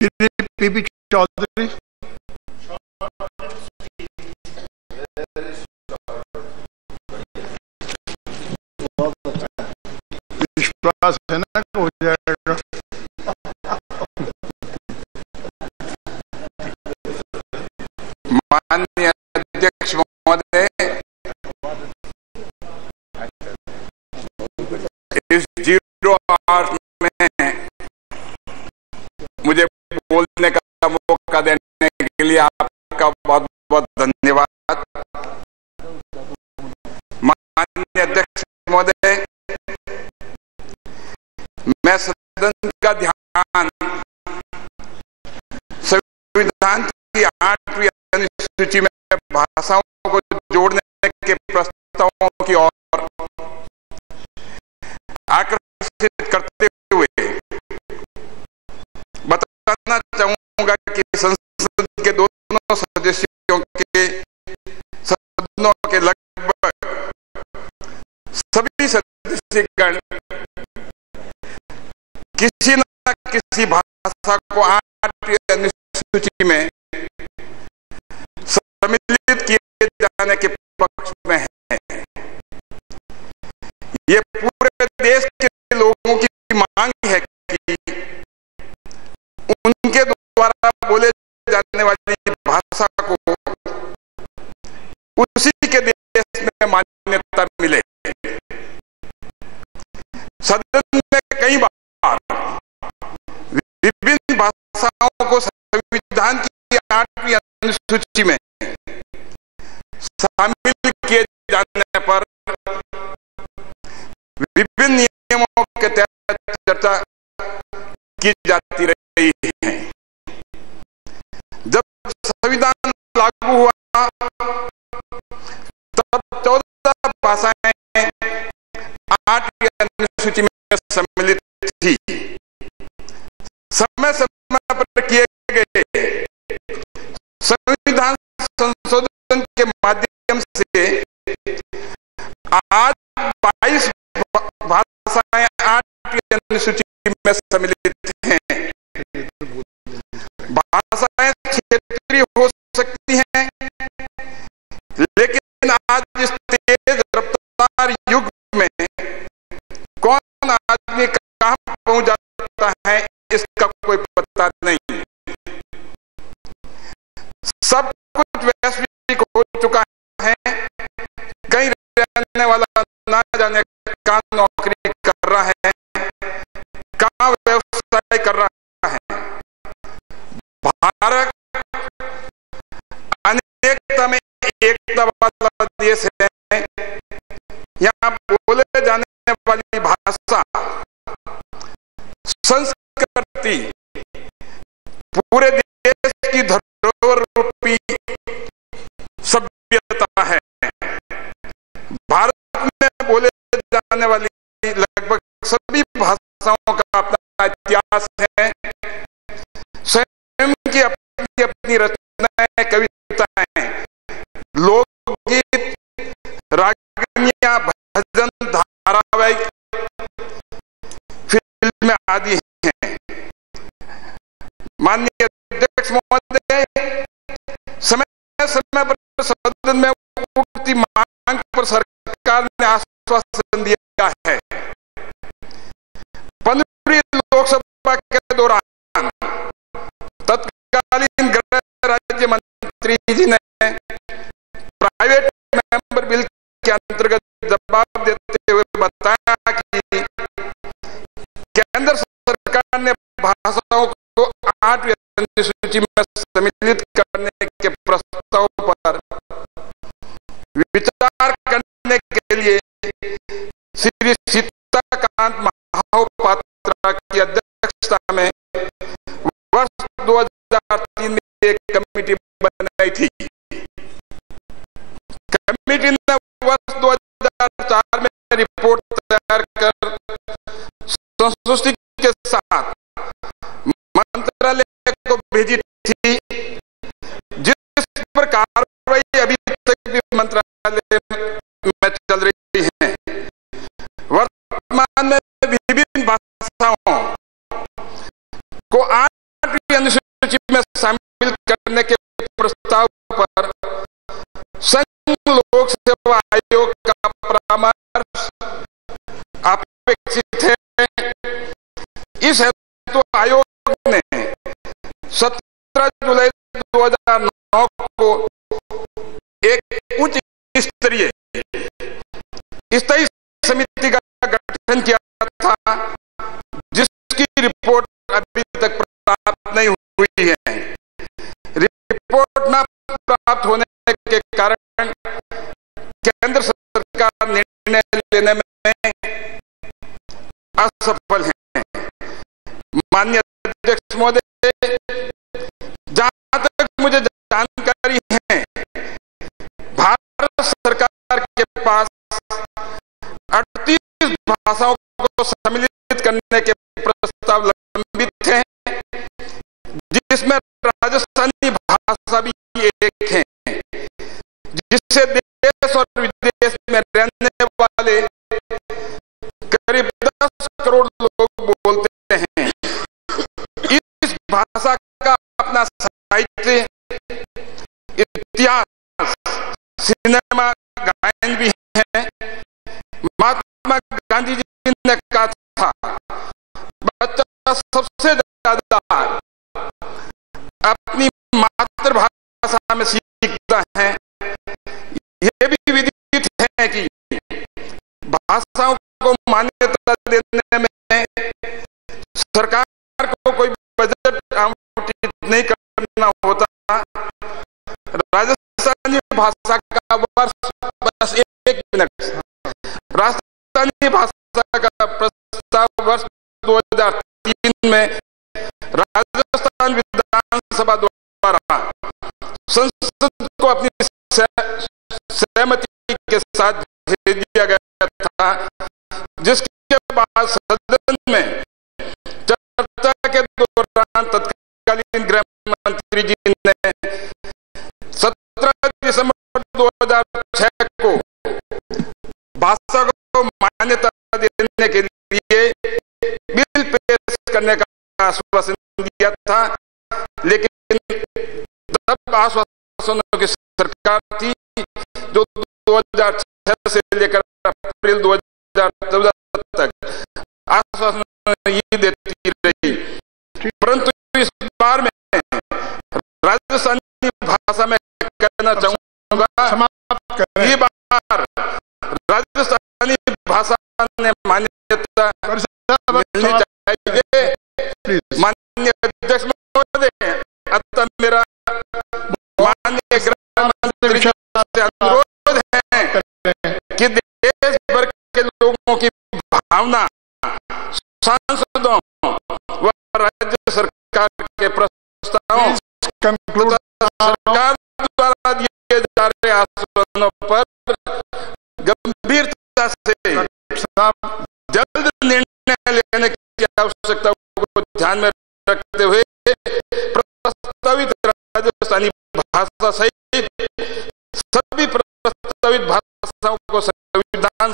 Shri PP Chaudhary, विश्वास है ना हो जाएगा। माननीय अध्यक्ष महोदय, इस 0 आवर्स में मुझे बोलने का मौका देने के लिए आपका बहुत बहुत धन्यवाद। माननीय अध्यक्ष महोदय, मैं सदन का ध्यान संविधान की 8वीं अनुसूची में भाषाओं को जोड़ने के प्रस्तावों की ओर आकर्षित करते हुए बताना चाहूंगा कि संसद के दोनों सदस्यों के सदनों के लगभग सभी सदस्यगण किसी न किसी भाषा को 8वीं अनुसूची में सम्मिलित किए जाने के पक्ष में है। ये पूरे देश के लोगों की मांग है कि उनके द्वारा बोले जाने वाली भाषा को उसी के देश में मान्यता मिले। सदन में कई बार विभिन्न भाषाओं को संविधान की 8वीं अनुसूची में शामिल किए जाने पर विभिन्न नियमों के तहत चर्चा की जाती रही है। जब संविधान लागू हुआ तब 14 भाषाएं 8वीं अनुसूची में सम्मिलित थी। समय समय पर किए गए संविधान संशोधन के माध्यम से आज 22 भाषाएं 8वीं अनुसूची में सम्मिलित हैं। भाषाएं क्षेत्रीय हो सकती हैं, लेकिन आज इस तेज रफ्तार युग में कौन आदमी कहां पहुंच जाता है इसका कोई पता नहीं। सब कुछ वैश्विक हो चुका है। कहीं रहने वाला ना जाने कहां नौकरी कर रहा है, कहां व्यवसाय कर रहा है। भारत अनेकता में एकता वाला देश है। यहाँ बोले जाने वाली भाषा, संस्कृति पूरे देश की धरोहर रूपी सभ्यता है। भारत में बोले जाने वाली लगभग सभी भाषाओं का अपना इतिहास है। स्वयं की अपनी अपनी रचनाएं, कविताएं, लोकगीत, रागनियां, भजन, धारावाहिक, फिल्में आदि हैं। माननीय अध्यक्ष महोदय, समय समय पर सदन में उठती मांग पर सरकार ने आश्वासन दिया है। 15वीं लोकसभा के दौरान तत्कालीन गृह राज्य मंत्री जी ने प्राइवेट मेंबर बिल के अंतर्गत जवाब देते हुए बताया कि केंद्र सरकार ने भाषाओं को 8वीं अनुसूची में सम्मिलित करने के प्रस्ताव पर विचार करने के लिए श्री सीताकांत महापात्रा की अध्यक्षता में वर्ष 2003 में एक कमेटी बनाई थी। कमेटी ने वर्ष 2004 में रिपोर्ट तैयार कर संस्तुति के साथ मंत्रालय को भेजी थी, जिस पर कार्रवाई अभी तक भी मंत्रालय में चल रही है। वर्तमान में विभिन्न भाषाओं को 8वीं सूची में शामिल करने के प्रस्ताव पर संघ लोक सेवा आयोग का परामर्श अपेक्षित है। इस हेतु आयोग ने 17 जुलाई 2009 को एक उच्च स्तरीय स्थायी समिति का गठन किया था, जिसकी रिपोर्ट अभी तक प्राप्त नहीं हुई है। रिपोर्ट न प्राप्त होने के कारण केंद्र सरकार निर्णय लेने में असफल है। माननीय अध्यक्ष महोदय, जहां तक मुझे जानकारी है, भारत सरकार के पास 38 भाषाओं को सम्मिलित करने के प्रस्ताव लंबित हैं, जिसमें राजस्थानी भाषा भी एक है, जिससे देश और विदेश में रहने वाले करीब 10 करोड़ लोग बोलते हैं। इस भाषा का अपना साहित्य, इतिहास, सिनेमा, गायन भी है। महात्मा गांधी जी ने कहा था, बच्चा सबसे ज्यादा अपनी मातृभाषा में सीखता है। यह भी विदित है कि भाषाओं को मान्यता देने में सरकार को कोई बजट आवंटित नहीं करना होता। राजस्थानी भाषा का वर्ष, बस 1 मिनट, राजस्थानी भाषा का प्रस्ताव वर्ष 2003 में राजस्थान विधानसभा द्वारा संसद को अपनी सहमति के साथ भेज दिया गया था, जिसके बाद सदन में चर्चा के दौरान तत्कालीन गृह मंत्री जी ने 17 दिसंबर 2006 को भाषा को मान्यता देने के लिए बिल पेश करने का आश्वासन दिया था, लेकिन तब आश्वासनों की सरकार थी जो 2006 से लेकर अप्रैल 2014 तक आश्वासन ही देती रही। परंतु इस बार में राजस्थानी भाषा में कहना चाहूंगा, ये बार राजस्थानी भाषा ने मान्यता मिलनी चाहिए। माननीय अध्यक्ष महोदय, अतः मेरा माननीय गृह मंत्री से अनुरोध है कि देश भर के लोगों की भावना सांसदों व राज्य सरकार के प्रस्तावों सरकार द्वारा दिए जा रहे आश्वासनों पर गंभीरता से जल्द निर्णय लेने की आवश्यकता को ध्यान में रखते हुए प्रस्तावित राजस्थानी भाषा सहित सभी प्रस्तावित भाषाओं को संविधान